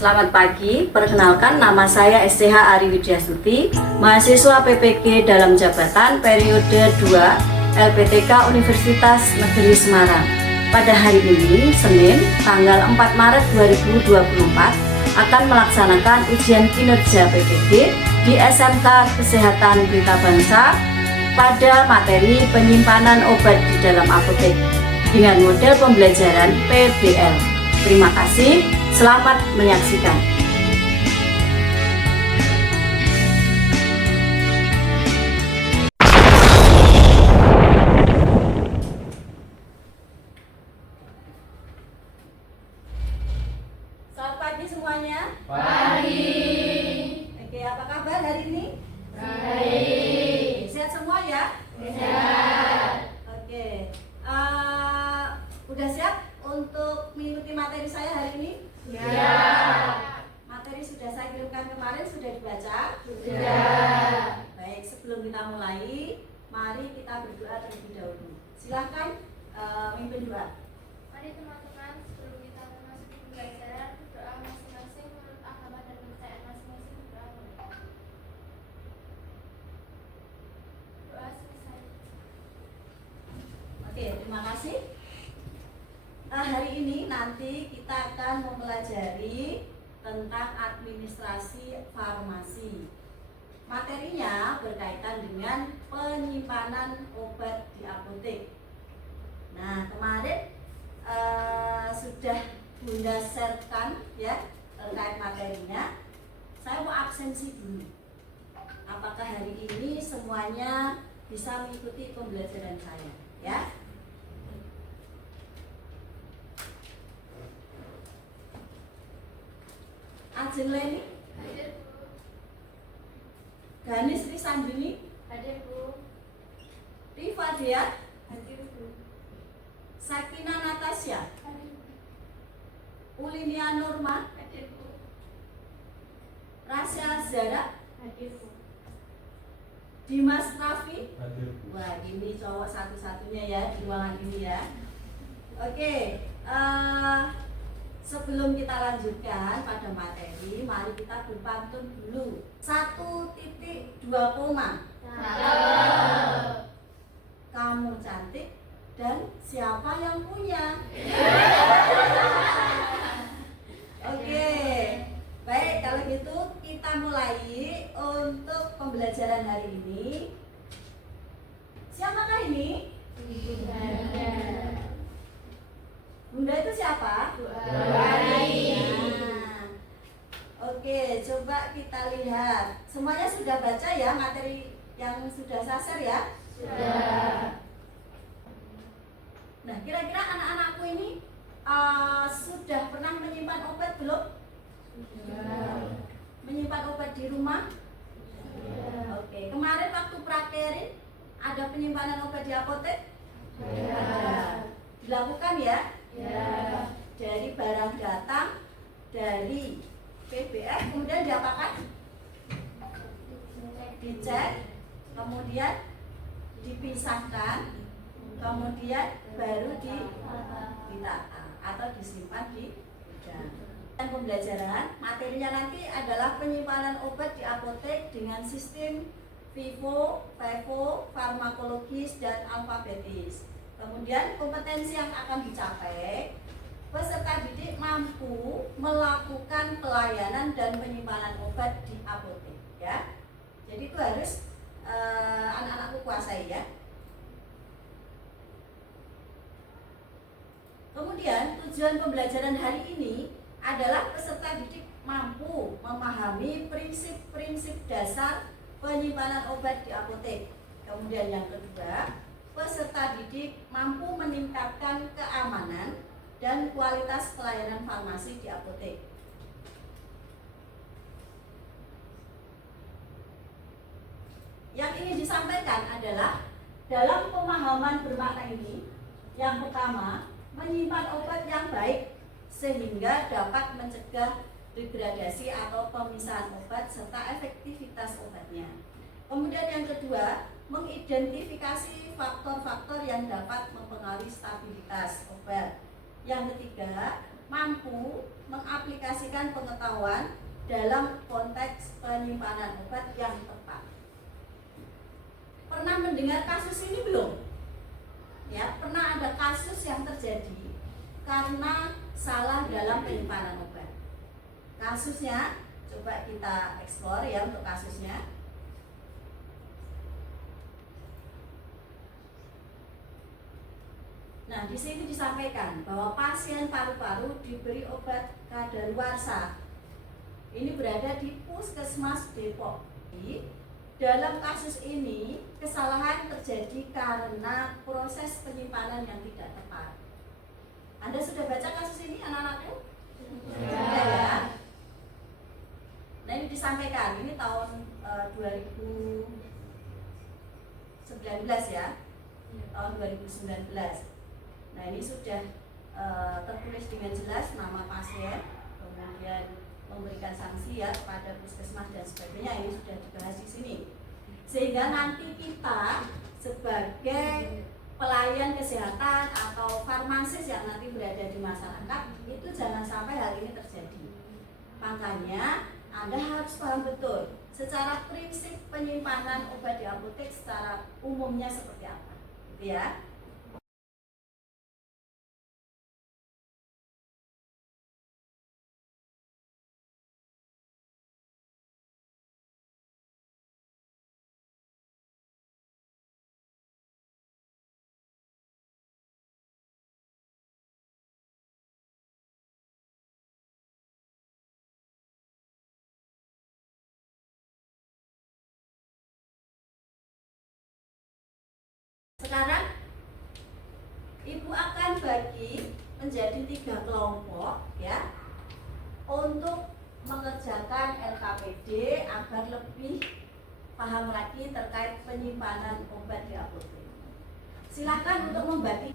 Selamat pagi, perkenalkan nama saya STH Ari Widyasuti, mahasiswa PPG dalam jabatan periode 2 LPTK Universitas Negeri Semarang. Pada hari ini, Senin, tanggal 4 Maret 2024, akan melaksanakan ujian kinerja PPG di SMK Kesehatan Pelita Bangsa pada materi penyimpanan obat di dalam apotek dengan model pembelajaran PBL. Terima kasih. Selamat menyaksikan. Selamat pagi semuanya. Pagi. Oke, apa kabar hari ini? Baik. Sehat semua ya? Sehat. Oke. Udah siap untuk mengikuti materi saya hari ini? Ya. Materi sudah saya kirimkan kemarin, sudah dibaca? Sudah. Baik, sebelum kita mulai, mari kita berdoa terlebih dahulu. Silahkan memimpin doa. Mari teman-teman, sebelum kita memasuki pembelajaran, berdoa masing-masing menurut agama dan kepercayaan masing-masing. Doa selesai. Oke, terima kasih. Hari ini nanti kita akan mempelajari tentang administrasi farmasi. Materinya berkaitan dengan penyimpanan obat di apotek. Nah, kemarin sudah Bunda sharekan ya terkait materinya. Saya mau absensi dulu. Apakah hari ini semuanya bisa mengikuti pembelajaran saya ya? Ajeng Leni, Hadir Bu. Ganis Risandini, Hadir Bu. Rifa Dia, Hadir Bu. Sakina Natasya, Hadir Bu. Ulinia Norma, Hadir Bu. Rasya Zara, Hadir Bu. Dimas Raffi. Hadir. Wah, ini cowok satu-satunya ya di ruangan ini ya. Oke, sebelum kita lanjutkan pada materi, mari kita berpantun dulu. 1.2 koma. Kamu cantik dan siapa yang punya? Oke, baik, kalau gitu kita mulai untuk pembelajaran hari ini. Siapakah ini? Bunda itu siapa? Ari. Nah, oke, coba kita lihat. Semuanya sudah baca ya materi yang sudah saya share ya? Sudah. Nah, kira-kira anak-anakku ini sudah pernah menyimpan obat belum? Sudah. Menyimpan obat di rumah? Oke, kemarin waktu prakerin ada penyimpanan obat di apotek? Ada. Dilakukan ya? Ya. Dari barang datang dari PBF, kemudian diapakan? Dicek, kemudian dipisahkan, kemudian baru ditata atau disimpan di gudang. Dan pembelajaran materinya nanti adalah penyimpanan obat di apotek dengan sistem FIFO, FIFO, farmakologis dan alfabetis. Kemudian kompetensi yang akan dicapai, peserta didik mampu melakukan pelayanan dan penyimpanan obat di apotek ya. Jadi itu harus anak-anakku kuasai ya. Kemudian tujuan pembelajaran hari ini adalah peserta didik mampu memahami prinsip-prinsip dasar penyimpanan obat di apotek. Kemudian yang kedua, peserta didik mampu meningkatkan keamanan dan kualitas pelayanan farmasi di apotek. Yang ingin disampaikan adalah dalam pemahaman bermakna ini, yang pertama, menyimpan obat yang baik sehingga dapat mencegah degradasi atau pemisahan obat serta efektivitas obatnya. Kemudian yang kedua, mengidentifikasi faktor-faktor yang dapat mempengaruhi stabilitas obat. Yang ketiga, mampu mengaplikasikan pengetahuan dalam konteks penyimpanan obat yang tepat. Pernah mendengar kasus ini belum? Ya, pernah ada kasus yang terjadi karena salah dalam penyimpanan obat. Kasusnya coba kita eksplor ya untuk kasusnya. Nah, di sini disampaikan bahwa pasien paru-paru diberi obat kadaluarsa. Ini berada di Puskesmas Depok. Dalam kasus ini, kesalahan terjadi karena proses penyimpanan yang tidak tepat. Anda sudah baca kasus ini, anak-anakku? Sudah ya? Nah, ini disampaikan, ini tahun 2019 ya, tahun 2019. Nah, ini sudah tertulis dengan jelas nama pasien, kemudian memberikan sanksi ya kepada puskesmas dan sebagainya. Ini sudah dibahas di sini, sehingga nanti kita sebagai pelayan kesehatan atau farmasis yang nanti berada di masyarakat itu jangan sampai hal ini terjadi. Makanya Anda harus paham betul secara prinsip penyimpanan obat di apotek secara umumnya seperti apa, gitu ya. Sekarang Ibu akan bagi menjadi 3 kelompok ya untuk mengerjakan LKPD agar lebih paham lagi terkait penyimpanan obat di apotek. Silakan untuk membagi.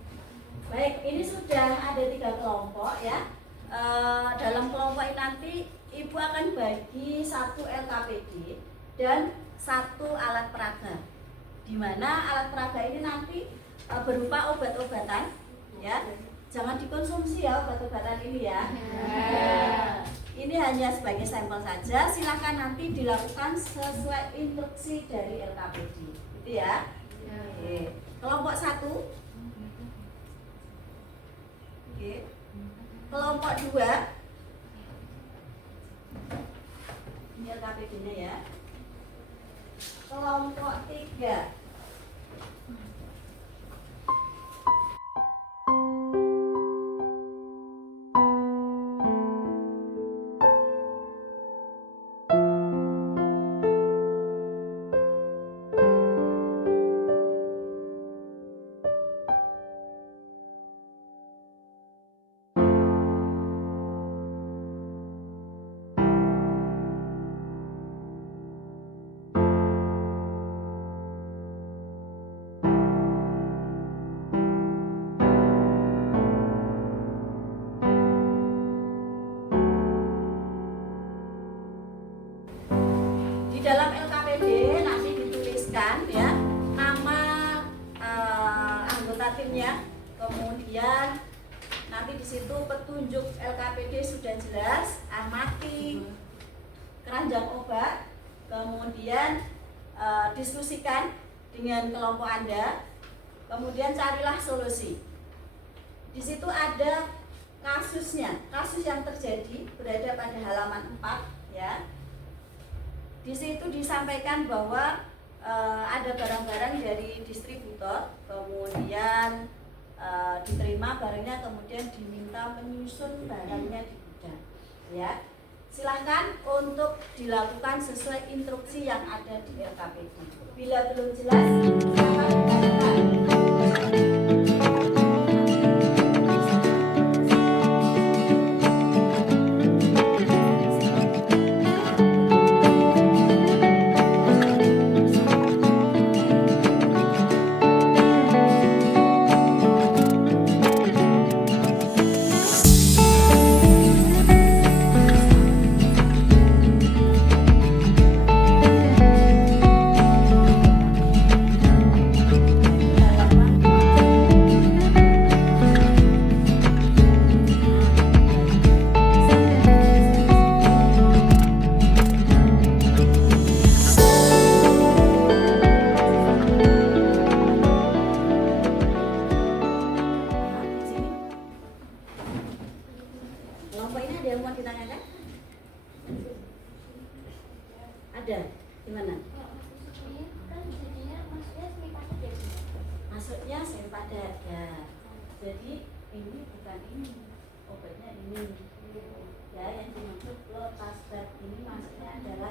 Baik, ini sudah ada 3 kelompok ya. Dalam kelompok ini nanti Ibu akan bagi 1 LKPD dan 1 alat peraga, di mana alat peraga ini nanti berupa obat-obatan ya. Jangan dikonsumsi ya obat-obatan ini ya. Ini hanya sebagai sampel saja. Silakan nanti dilakukan sesuai instruksi dari LKPD, gitu ya. Oke. Kelompok 1. Oke. Kelompok 2. Ini LKPD-nya ya. Kelompok 3. Dalam LKPD nanti dituliskan ya nama anggota timnya, kemudian nanti di situ petunjuk LKPD sudah jelas, amati keranjang obat, kemudian diskusikan dengan kelompok Anda, kemudian carilah solusi. Di situ ada kasusnya, kasus yang terjadi berada pada halaman 4 ya. Di situ disampaikan bahwa ada barang-barang dari distributor, kemudian diterima barangnya, kemudian diminta menyusun barangnya di gudang. Ya, silahkan untuk dilakukan sesuai instruksi yang ada di LKPD. Bila belum jelas, silakan ditanyakan. Ada. Gimana? Ini kan jadinya maksudnya semi padat ya. Maksudnya semi padat ya. Jadi ini bukan ini, obatnya ini. Ya, yang dimaksud Lortastat ini maksudnya adalah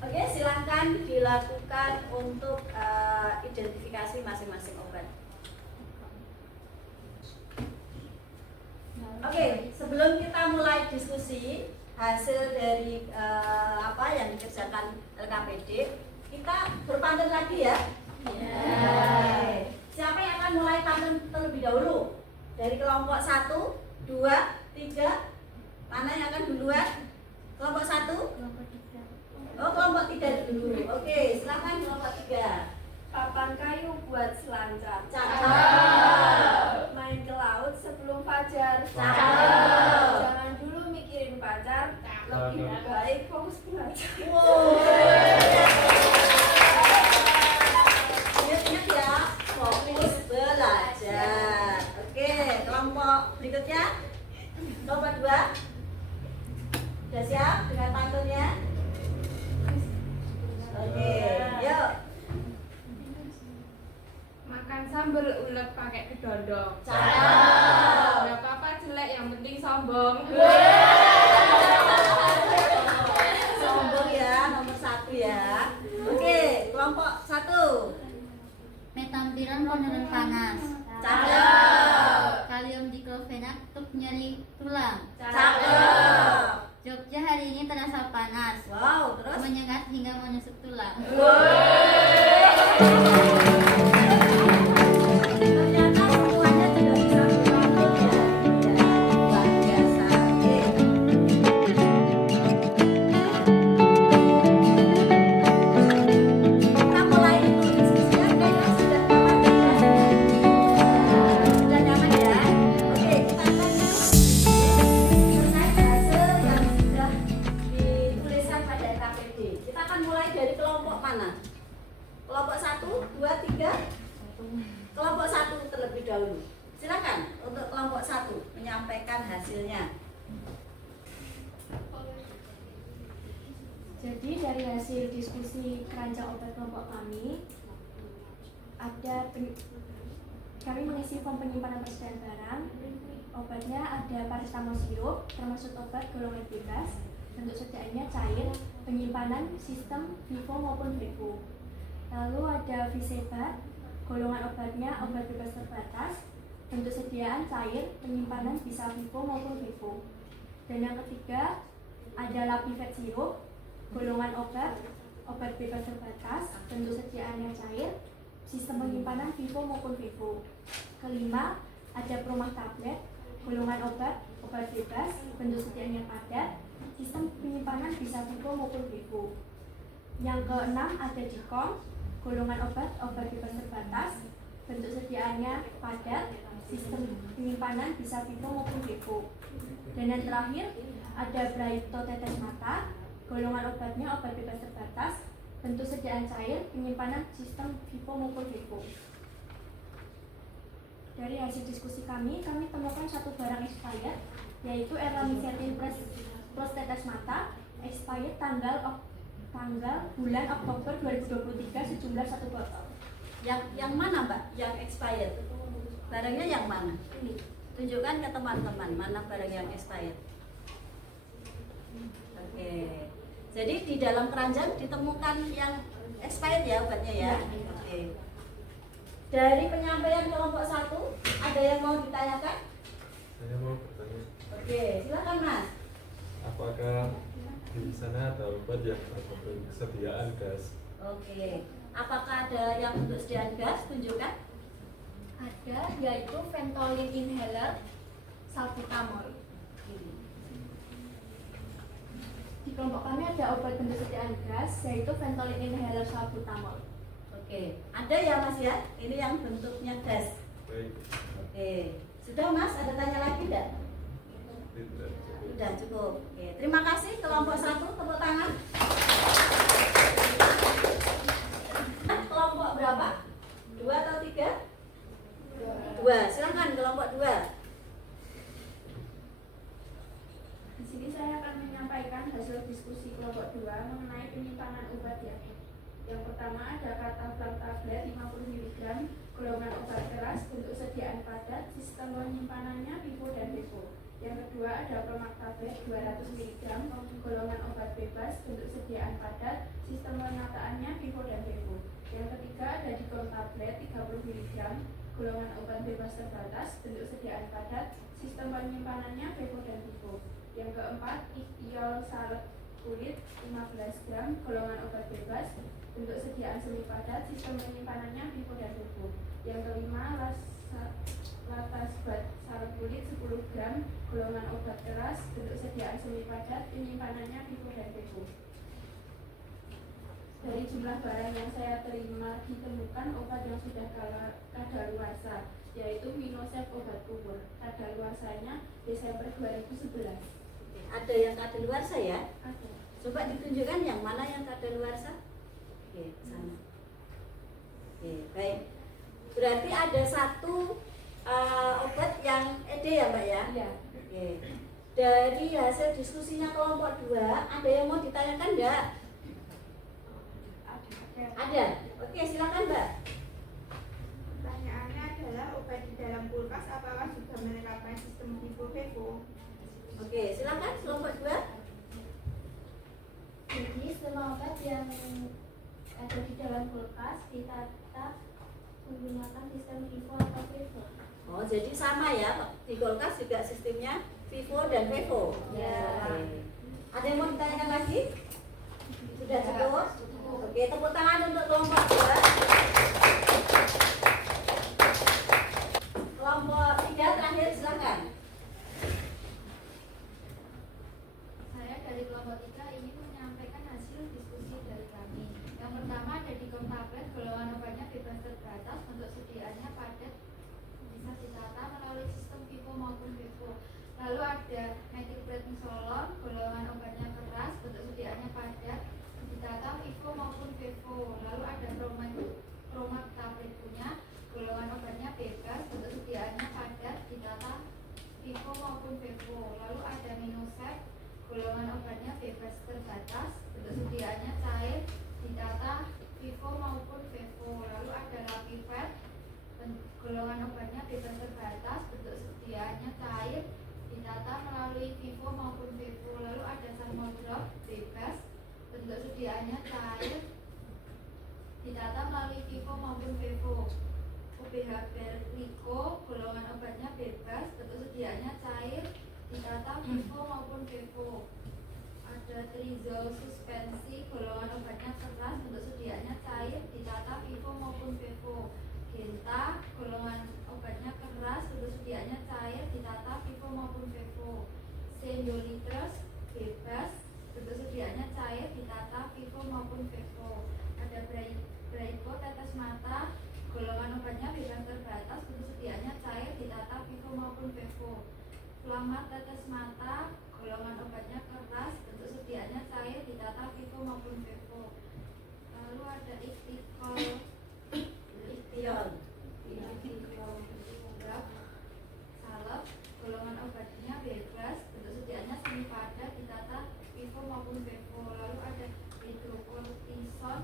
Oke, silahkan dilakukan untuk identifikasi masing-masing obat. Oke, sebelum kita mulai diskusi hasil dari apa yang dikerjakan LKPD, kita berpantun lagi ya. Oke. Siapa yang akan mulai pantun terlebih dahulu? Dari kelompok 1, 2, 3. Mana yang akan duluan? Kelompok 1? Oh, kelompok 3 dulu. Oke, silakan kelompok 3. Papan kayu buat selancar. Cakep. Main ke laut sebelum fajar. Cakep. Jangan dulu mikirin pacar. Lebih baik fokus belajar. Wow. Ingat ya, fokus belajar. Oke, kelompok berikutnya. Kelompok 2. Sudah siap dengan pantunnya? Oke, yuk. Makan sambal ulet pakai kedondong. Cakep. Gak apa-apa jelek, yang penting sombong. Sombong ya, nomor 1 ya. Oke, kelompok 1. Metampiran penurun panas. Cakep. Kalium diklofenak untuk nyeri tulang. Cakep. Jogja hari ini terasa panas. Wow, terus? Menyengat hingga menusuk tulang. Ternyata semuanya sudah bisa berpantun ya. Ya, luar biasa. Oke. Kita mulai dulu diskusinya, kayaknya sudah nyaman ya kelasnya? Sudah nyaman ya? Oke, kita akan terkait hasil yang sudah dituliskan pada LKPD. Kita akan mulai dari kelompok mana? Kelompok 1, 2, 3. Kelompok 1 terlebih dahulu. Silakan untuk kelompok 1 menyampaikan hasilnya. Jadi dari hasil diskusi keranjang obat kelompok kami, kami mengisi form penyimpanan persediaan barang. Obatnya ada paracetamol sirup, termasuk obat golongan bebas, bentuk sediaannya cair, penyimpanan sistem vivo maupun Bevo. Lalu ada Visebat, golongan obatnya obat bebas terbatas, bentuk sediaan cair, penyimpanan bisa vivo maupun Bevo. Dan yang ketiga ada Lapivet sirup, golongan obat bebas terbatas, bentuk sediaannya cair, sistem penyimpanan vivo maupun Bevo. Kelima ada Promah tablet, golongan obat bebas, bentuk sediaannya padat, sistem penyimpanan bisa vivo maupun Bevo. Yang keenam ada Dicom, golongan obat bebas terbatas, bentuk sediaannya padat, sistem penyimpanan bisa vivo maupun Bevo. Dan yang terakhir ada Braito tetes mata, golongan obatnya obat bebas terbatas, bentuk sediaan cair, penyimpanan sistem vivo maupun Bevo. Dari hasil diskusi kami temukan satu barang expired, yaitu Erlamisetin plus tetes mata, expired tanggal bulan Oktober 2023 sejumlah 1 botol. Yang mana Mbak? Yang expired? Barangnya yang mana? Ini. Tunjukkan ke teman-teman mana barang yang expired. Oke. Jadi di dalam keranjang ditemukan yang expired ya obatnya ya. Oke. Dari penyampaian kelompok 1, ada yang mau ditanyakan? Saya mau Oke, silakan Mas. Apakah di sana ada obat yang berbentuk kesediaan gas? Oke, apakah ada yang untuk sediaan gas? Tunjukkan. Ada, yaitu Ventolin inhaler salbutamol. Di kelompok kami ada obat bentuk sediaan gas, yaitu Ventolin inhaler salbutamol. Oke, ada ya Mas ya? Ini yang bentuknya gas. Baik, Oke, sudah Mas, ada tanya lagi tidak? tidak cukup. Sudah cukup. Oke, terima kasih kelompok 1, tepuk tangan. Kelompok berapa? 2 atau 3? 2. Silakan kelompok 2. Di sini saya akan menyampaikan hasil diskusi kelompok 2 mengenai penyimpanan obat ya. Yang pertama ada Cataflam tablet 50 mg, golongan obat keras, bentuk sediaan padat, sistem penyimpanannya FIFO dan FIFO. Yang kedua ada Promac tablet 200 mg, golongan obat bebas, bentuk sediaan padat, sistem penyataannya FIFO dan FIFO. Yang ketiga ada Dicom tablet 30 mg, golongan obat bebas terbatas, bentuk sediaan padat, sistem penyimpanannya FIFO dan FIFO. Yang keempat, ikhtiol salep kulit 15 gram, golongan obat bebas, bentuk sediaan semi padat, sistem penyimpanannya FIFO dan FIFO. Yang kelima, Latasbat salep kulit 10 gram, golongan obat keras, bentuk sediaan semi padat, penyimpanannya FIFO dan FIFO. Dari jumlah barang yang saya terima ditemukan obat yang sudah kadaluarsa, yaitu Minosep obat kubur. Kadaluarsanya Desember 2011. Ada yang kadaluarsa ya? Ada. Coba ditunjukkan yang mana yang kadaluarsa. Oke, sana. Oke, baik. Berarti ada satu obat yang ED ya Mbak ya? Iya. Oke. Dari hasil diskusinya kelompok 2, ada yang mau ditanyakan enggak? Ada. Oke, silakan Mbak. Pertanyaannya adalah obat di dalam kulkas apakah juga menerapkan sistem FIFO-FIFO? Oke, silakan kelompok 2. Jadi semua obat yang ada di dalam kulkas ditata menggunakan sistem FIFO atau FIFO. Oh, jadi sama ya, di kulkas juga sistemnya FIFO dan FIFO. Ya. Oke. Ada yang mau ditanyakan lagi? Sudah cukup? Oke, tepuk tangan untuk kelompok 2. Kelompok 3 terakhir, silakan. Saya dari kelompok 3 ingin menyampaikan hasil diskusi dari kami. Yang pertama ada Dicom tablet, golongan obatnya bebas terbatas, bentuk sediaannya padat, bisa ditata melalui sistem FIFO maupun FIFO. Lalu ada metilprednisolon, golongan obatnya keras, bentuk sediaannya padat, ditata FIFO maupun FIFO. Lalu ada Promac tablet punya, golongan obatnya bebas, bentuk sediaannya padat, ditata FIFO maupun FIFO. Lalu ada Minosep, golongan obatnya bebas terbatas, bentuk sediaannya cair, ditata FIFO maupun FIFO. Lalu ada Lapivet, golongan obatnya bebas terbatas, bentuk sediaannya cair, ditata melalui FIFO maupun FIFO. Lalu ada Salmodrop bebas, bentuk sediaannya cair, ditata melalui FIFO maupun FIFO. UPH Berlico, golongan obatnya bebas, bentuk sediaannya cair, ditata FIFO maupun FIFO. Ada Trizol suspensi, golongan obatnya keras, bentuk sediaannya cair, ditata FIFO maupun FIFO. Genta, golongan obatnya keras, bentuk sediaannya cair, ditata FIFO maupun FIFO. Sendolitrus bebas, bentuk sediaannya cair, ditata FIFO maupun FIFO. Ada Braico tetes mata, golongan obatnya bebas terbatas, bentuk sediaannya cair, ditata FIFO maupun FIFO. Flamat tetes mata, golongan obatnya keras, bentuk sediaannya cair, ditata FIFO maupun FIFO. Lalu ada Ikhtiol salep, golongan obatnya bebas, bentuk sediaannya semi padat, ditata FIFO maupun FIFO. Lalu ada hidrokortison,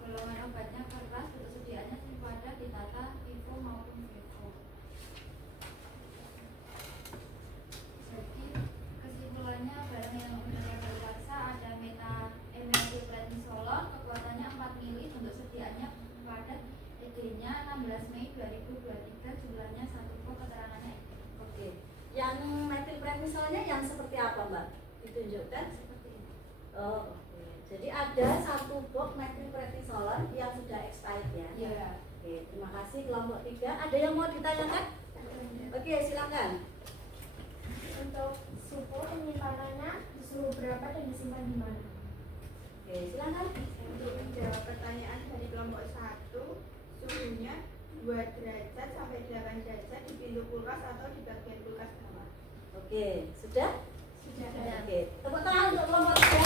golongan obatnya keras, bentuk sediaannya semi padat, ditata FIFO maupun FIFO. Jadi kesimpulannya barang yang sudah kadaluarsa ada metilprednisolon, kekuatannya 4 mili, bentuk sediaannya padat, ED-nya 16 Mei 2023, jumlahnya 1 keterangannya. Oke. Yang metil metilprednisolnya yang seperti apa, Mbak? Ditunjukkan seperti ini. Oh, oke. Jadi ada satu box metilprednisolon yang sudah expired ya. Iya. Oke, terima kasih kelompok 3. Ada yang mau ditanyakan? Oke, silakan. Untuk suhu penyimpanannya suhu berapa dan disimpan di mana? Oke, silakan. Untuk menjawab pertanyaan dari kelompok 1, suhunya 2 derajat sampai 8 derajat di pintu kulkas atau di bagian kulkas bawah. Oke, sudah? Sudah. Oke, tepuk tangan untuk kelompok 3.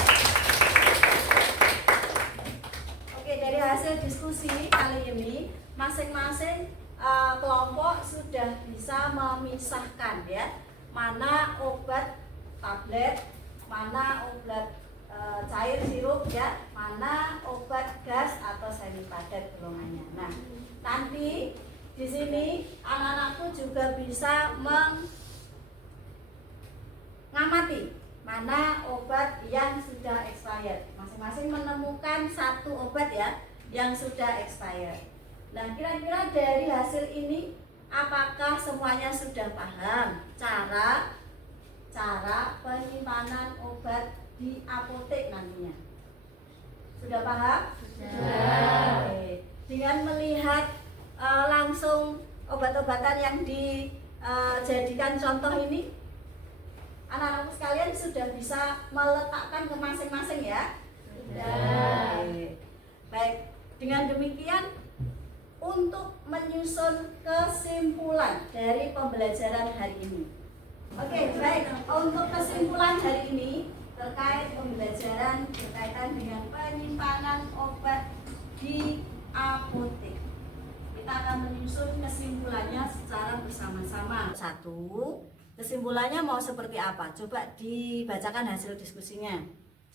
Oke, dari hasil diskusi kali ini masing-masing kelompok sudah bisa memisahkan ya, mana obat tablet, mana obat cair sirup ya, mana obat gas atau semi padat golongannya. Nah, nanti di sini anak-anakku juga bisa mengamati mana obat yang sudah expired. Masing-masing menemukan satu obat ya yang sudah expired. Nah, kira-kira dari hasil ini apakah semuanya sudah paham cara penyimpanan obat di apotek nantinya? Sudah paham? Sudah. Oke. Dengan melihat langsung obat-obatan yang dijadikan contoh ini, anak-anakku sekalian sudah bisa meletakkan ke masing-masing ya? Sudah. Oke. Baik, dengan demikian untuk menyusun kesimpulan dari pembelajaran hari ini. Oke, baik. Untuk kesimpulan hari ini terkait pembelajaran berkaitan dengan penyimpanan obat di apotek. Kita akan menyusun kesimpulannya secara bersama-sama. 1. Kesimpulannya mau seperti apa? Coba dibacakan hasil diskusinya.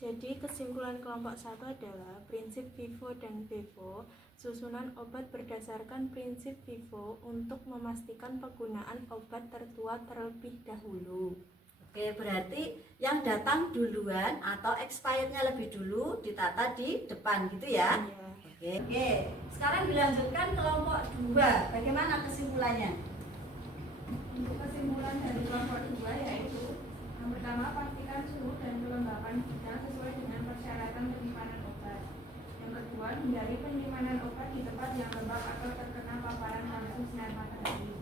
Jadi kesimpulan kelompok 1 adalah prinsip FIFO dan BEPO. Susunan obat berdasarkan prinsip FIFO untuk memastikan penggunaan obat tertua terlebih dahulu. Oke, berarti yang datang duluan atau expirednya lebih dulu ditata di depan gitu ya? Iya. Oke, sekarang dilanjutkan kelompok 2. Bagaimana kesimpulannya? Untuk kesimpulan dari kelompok 2 yaitu yang pertama, pastikan suhu dan kelembapan gudang sesuai dengan persyaratan penyimpanan obat. Yang kedua, hindari penyimpanan obat di tempat yang lembab atau terkena paparan langsung sinar matahari.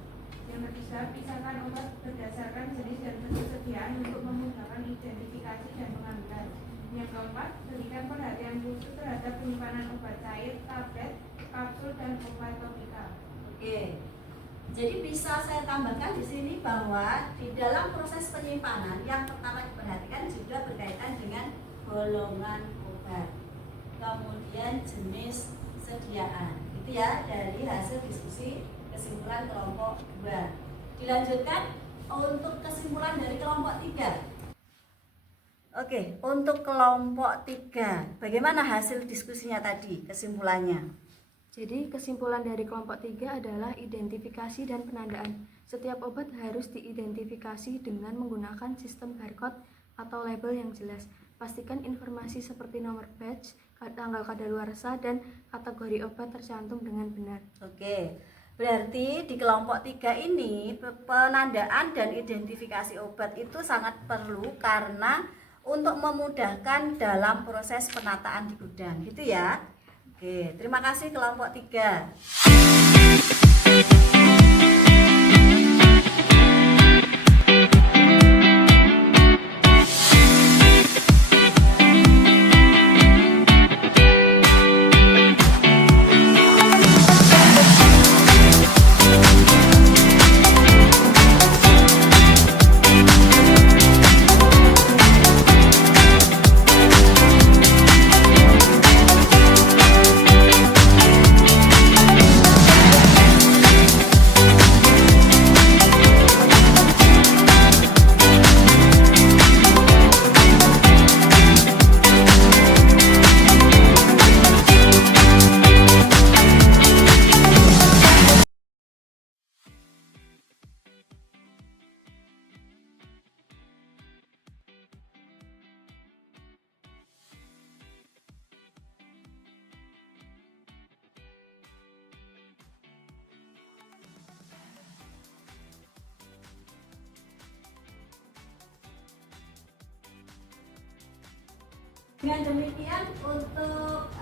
Yang ketiga, pisahkan obat berdasarkan jenis dan ketersediaan untuk memudahkan identifikasi dan pengambilan. Yang keempat, berikan perhatian khusus terhadap penyimpanan obat cair, tablet, kapsul, dan obat topika. Oke. Jadi bisa saya tambahkan di sini bahwa di dalam proses penyimpanan yang pertama diperhatikan juga berkaitan dengan golongan obat, kemudian jenis sediaan. Itu ya dari hasil diskusi kesimpulan kelompok 2. Dilanjutkan untuk kesimpulan dari kelompok 3. Oke, untuk kelompok 3, bagaimana hasil diskusinya tadi, kesimpulannya? Jadi kesimpulan dari kelompok 3 adalah identifikasi dan penandaan. Setiap obat harus diidentifikasi dengan menggunakan sistem barcode atau label yang jelas. Pastikan informasi seperti nomor batch, tanggal kadaluarsa, dan kategori obat tercantum dengan benar. Oke, berarti di kelompok 3 ini penandaan dan identifikasi obat itu sangat perlu karena untuk memudahkan dalam proses penataan di gudang, gitu ya. Oke, terima kasih kelompok 3. Dengan demikian untuk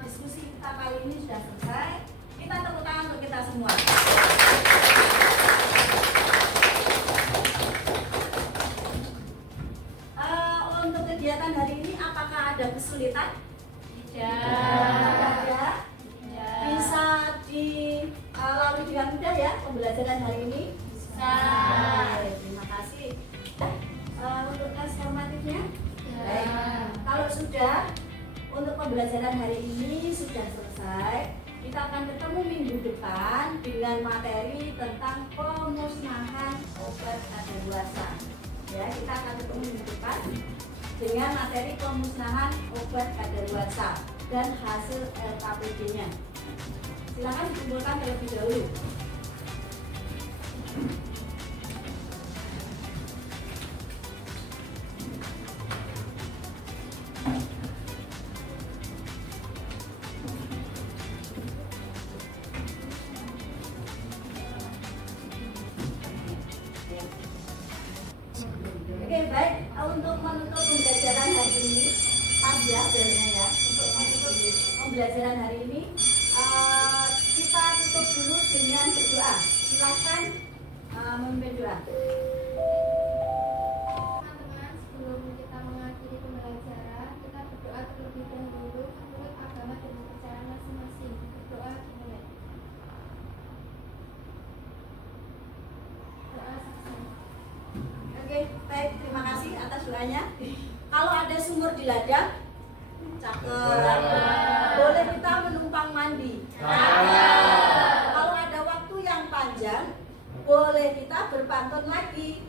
diskusi kita kali ini sudah selesai. Kita tepuk tangan untuk kita semua. Untuk kegiatan hari ini apakah ada kesulitan? Tidak ada. Bisa dilalui dengan mudah ya pembelajaran hari ini? Bisa. Terima kasih. Untuk tes formatifnya? Baik. Kalau sudah, untuk pembelajaran hari ini sudah selesai, kita akan ketemu minggu depan dengan materi tentang pemusnahan obat kadaluarsa. Ya, kita akan ketemu minggu depan dengan materi pemusnahan obat kadaluarsa dan hasil LKPD-nya. Silakan dikumpulkan terlebih dahulu. Oke, baik. Untuk menutup pembelajaran hari ini, pas ya belnya ya. Untuk menutup pembelajaran hari ini, kita tutup dulu dengan berdoa. Silakan memimpin doa. Teman-teman, sebelum kita mengakhiri pembelajaran, kita berdoa terlebih dahulu menurut agama dan kepercayaan masing-masing. Berdoa dimulai. Doa selesai. Oke, baik. Terima kasih atas doanya. Kalau ada sumur di ladang, cakep. Boleh kita menumpang mandi. Kalau ada waktu yang panjang, boleh kita berpantun lagi.